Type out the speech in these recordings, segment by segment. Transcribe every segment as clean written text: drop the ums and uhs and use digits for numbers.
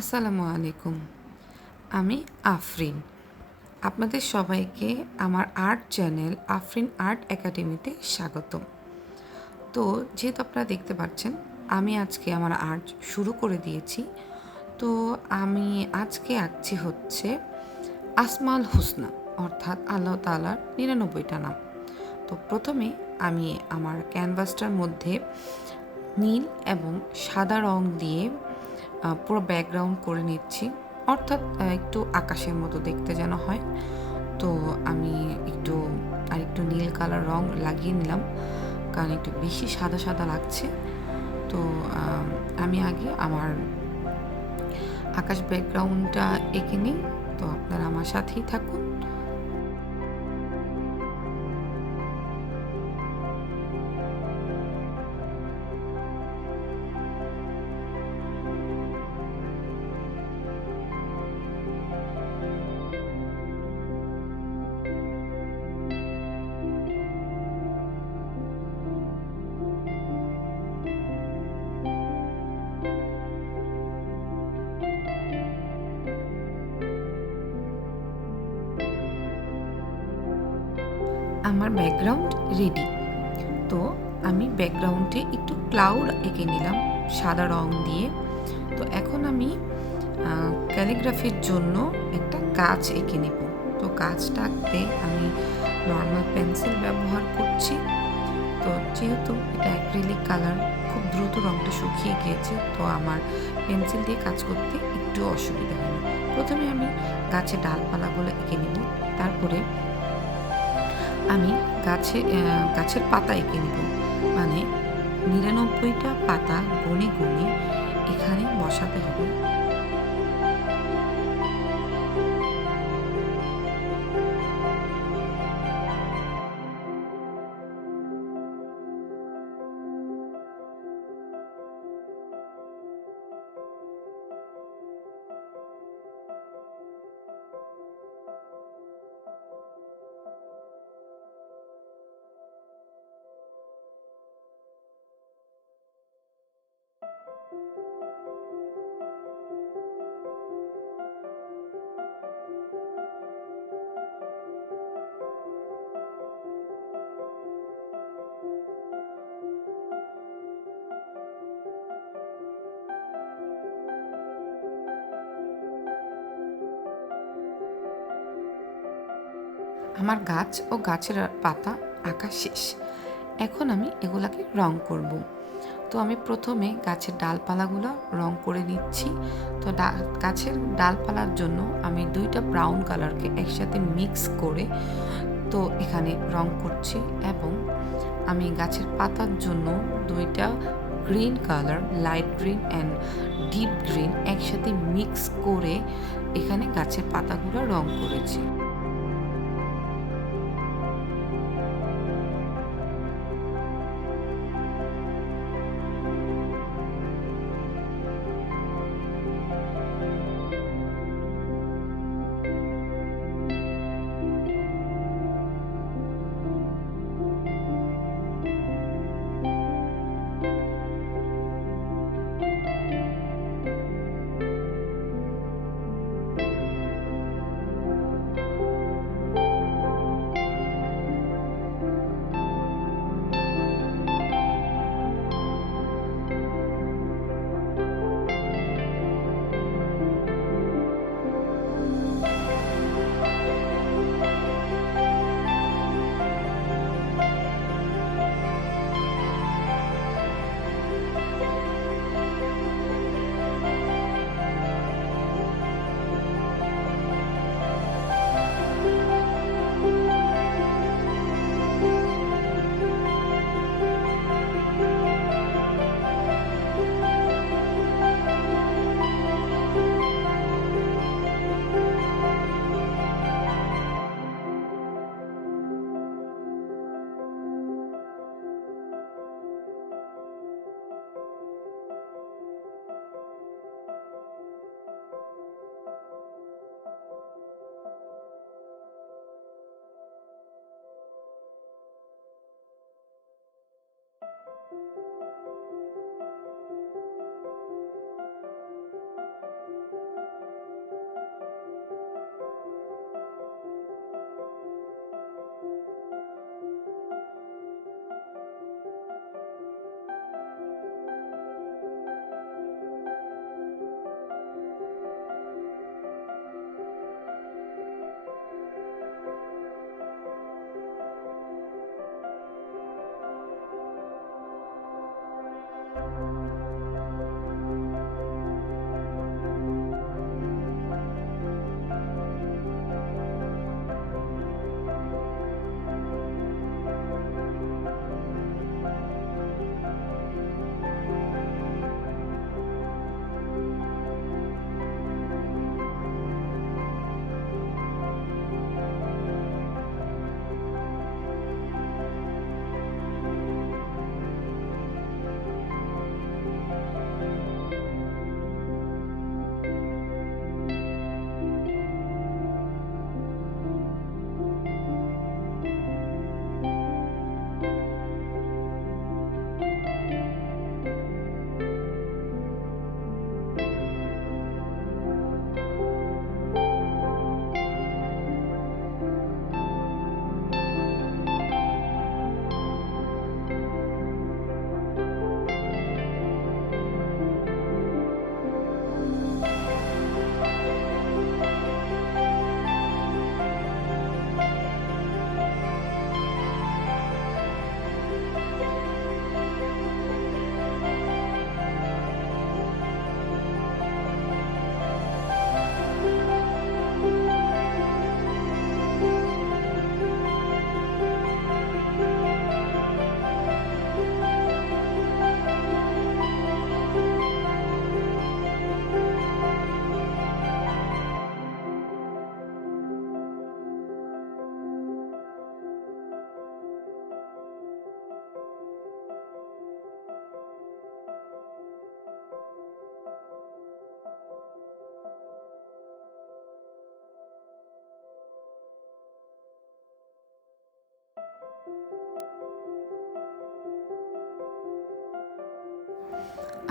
আসসালামুয়ালাইকুম। আমি আফরিন। আপনাদের সবাইকে আমার আর্ট চ্যানেল আফরিন আর্ট একাডেমিতে স্বাগতম। তো যেহেতু আপনারা দেখতে পাচ্ছেন, আমি আজকে আমার আর্ট শুরু করে দিয়েছি। তো আমি আজকে আঁকছি হচ্ছে আসমাল হুসনা, অর্থাৎ আল্লাহ তাআলার ৯৯টা নাম। তো প্রথমে আমি আমার ক্যানভাসটার মধ্যে নীল এবং সাদা রং দিয়ে পুরো ব্যাকগ্রাউন্ড করে নিচ্ছি, অর্থাৎ একটু আকাশের মতো দেখতে যেন হয়। তো আমি একটু নীল কালার রং লাগিয়ে নিলাম, কারণ একটু বেশি সাদা সাদা লাগছে। তো আমি আগে আমার আকাশ ব্যাকগ্রাউন্ডটা এঁকে নিই। তো আপনারা আমার সাথেই থাকুন। আমার ব্যাকগ্রাউন্ড রেডি। তো আমি ব্যাকগ্রাউন্ডে একটু ক্লাউড এঁকে নিলাম সাদা রং দিয়ে। তো এখন আমি ক্যালিগ্রাফির জন্য একটা গাছ এঁকে নেব। তো গাছটা আঁকতে আমি নর্মাল পেন্সিল ব্যবহার করছি। তো যেহেতু এটা অ্যাক্রিলিক কালার, খুব দ্রুত রঙটা শুকিয়ে গিয়েছে, তো আমার পেন্সিল দিয়ে কাজ করতে একটু অসুবিধা হয়। প্রথমে আমি গাছের ডালপালাগুলো এঁকে নেব, তারপরে আমি গাছের পাতা এঁকে নেব, মানে ৯৯টা পাতা গুনে গুনে এখানে বসাতে হবে। আমার গাছ ও গাছের পাতা আঁকা শেষ। এখন আমি এগুলাকে রং করব। তো আমি প্রথমে গাছের ডালপালাগুলো রং করে নিচ্ছি। তো গাছের ডালপালার জন্য আমি 2টা ব্রাউন কালারকে একসাথে মিক্স করে তো এখানে রং করছি, এবং আমি গাছের পাতার জন্য 2টা green colour, light green and deep green একসাথে মিক্স করে এখানে গাছের পাতাগুলো রং করেছি।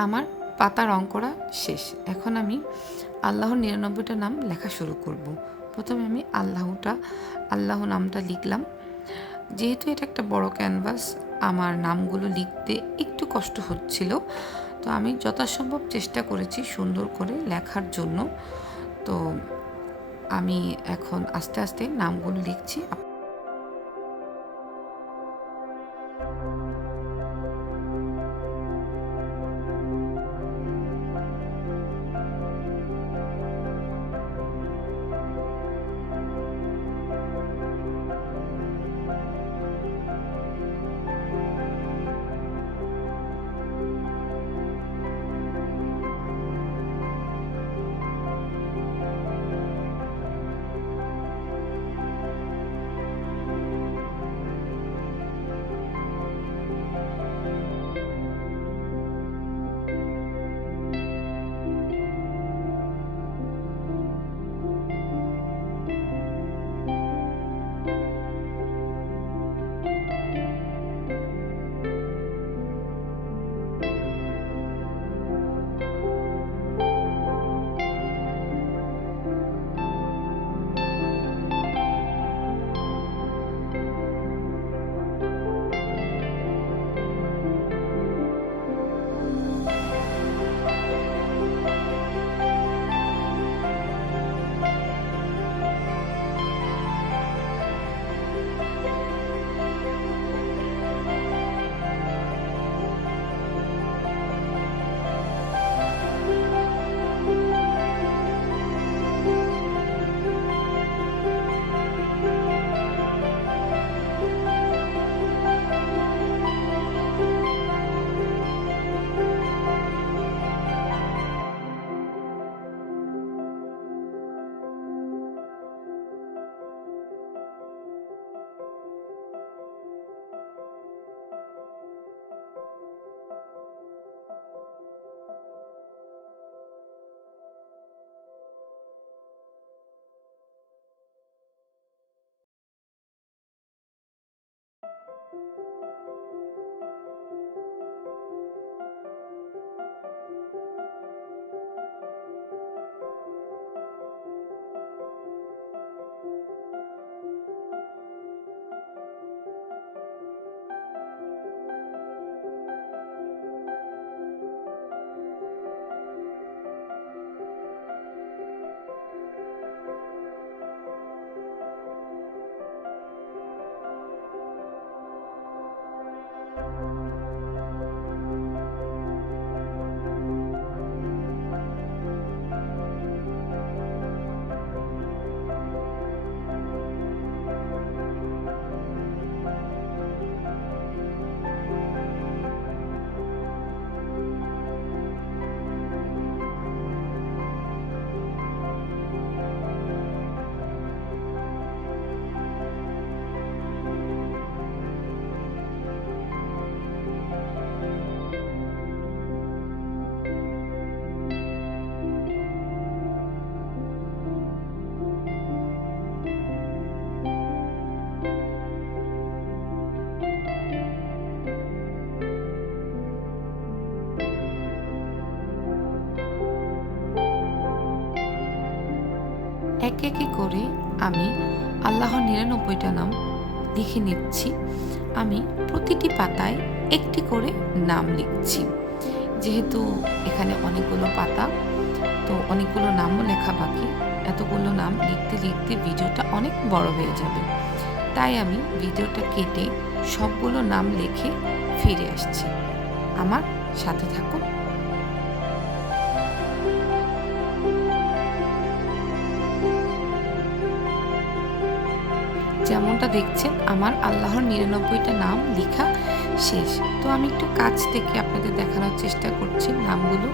আমার পাতা রং করা শেষ। এখন আমি আল্লাহর 99টা নাম লেখা শুরু করব। প্রথমে আমি আল্লাহ নামটা লিখলাম। যেহেতু এটা একটা বড় ক্যানভাস, আমার নামগুলো লিখতে একটু কষ্ট হচ্ছিল, তো আমি যথাসম্ভব চেষ্টা করেছি সুন্দর করে লেখার জন্য। তো আমি এখন আস্তে আস্তে নামগুলো লিখছি। একে একে করে আমি আল্লাহর 99টা নাম লিখে নিচ্ছি। আমি প্রতিটি পাতায় একটি করে নাম লিখছি। যেহেতু এখানে অনেকগুলো পাতা, তো অনেকগুলো নামও লেখা বাকি। এতগুলো নাম লিখতে লিখতে ভিডিওটা অনেক বড় হয়ে যাবে, তাই আমি ভিডিওটা কেটে সবগুলো নাম লিখে ফিরে আসছি। আমার সাথে থাকুন। যেমনটা দেখছেন আমার আল্লাহর 99টা নাম লেখা শেষ। তো আমি একটু কাছ থেকে আপনাদের দেখানোর চেষ্টা করছি নামগুলো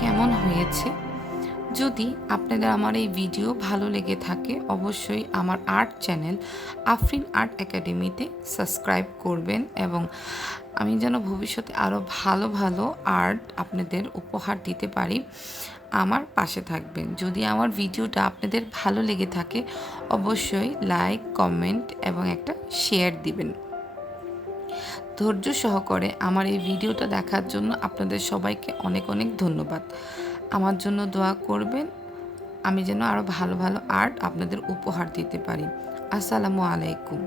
কেমন হয়েছে। যদি আপনাদের আমার এই ভিডিও ভালো লেগে থাকে, অবশ্যই আমার আর্ট চ্যানেল আফরিন আর্ট একাডেমিতে সাবস্ক্রাইব করবেন এবং আমি যেন ভবিষ্যতে আরও ভালো ভালো আর্ট আপনাদের উপহার দিতে পারি, আমার পাশে থাকবেন। যদি আমার ভিডিওটা আপনাদের ভালো লেগে থাকে, অবশ্যই লাইক, কমেন্ট এবং একটা শেয়ার দিবেন। ধৈর্য সহকারে আমার এই ভিডিওটা দেখার জন্য আপনাদের সবাইকে অনেক অনেক ধন্যবাদ। আমার জন্য দোয়া করবেন, আমি যেন আরও ভালো ভালো আর্ট আপনাদের উপহার দিতে পারি। আসসালামু আলাইকুম।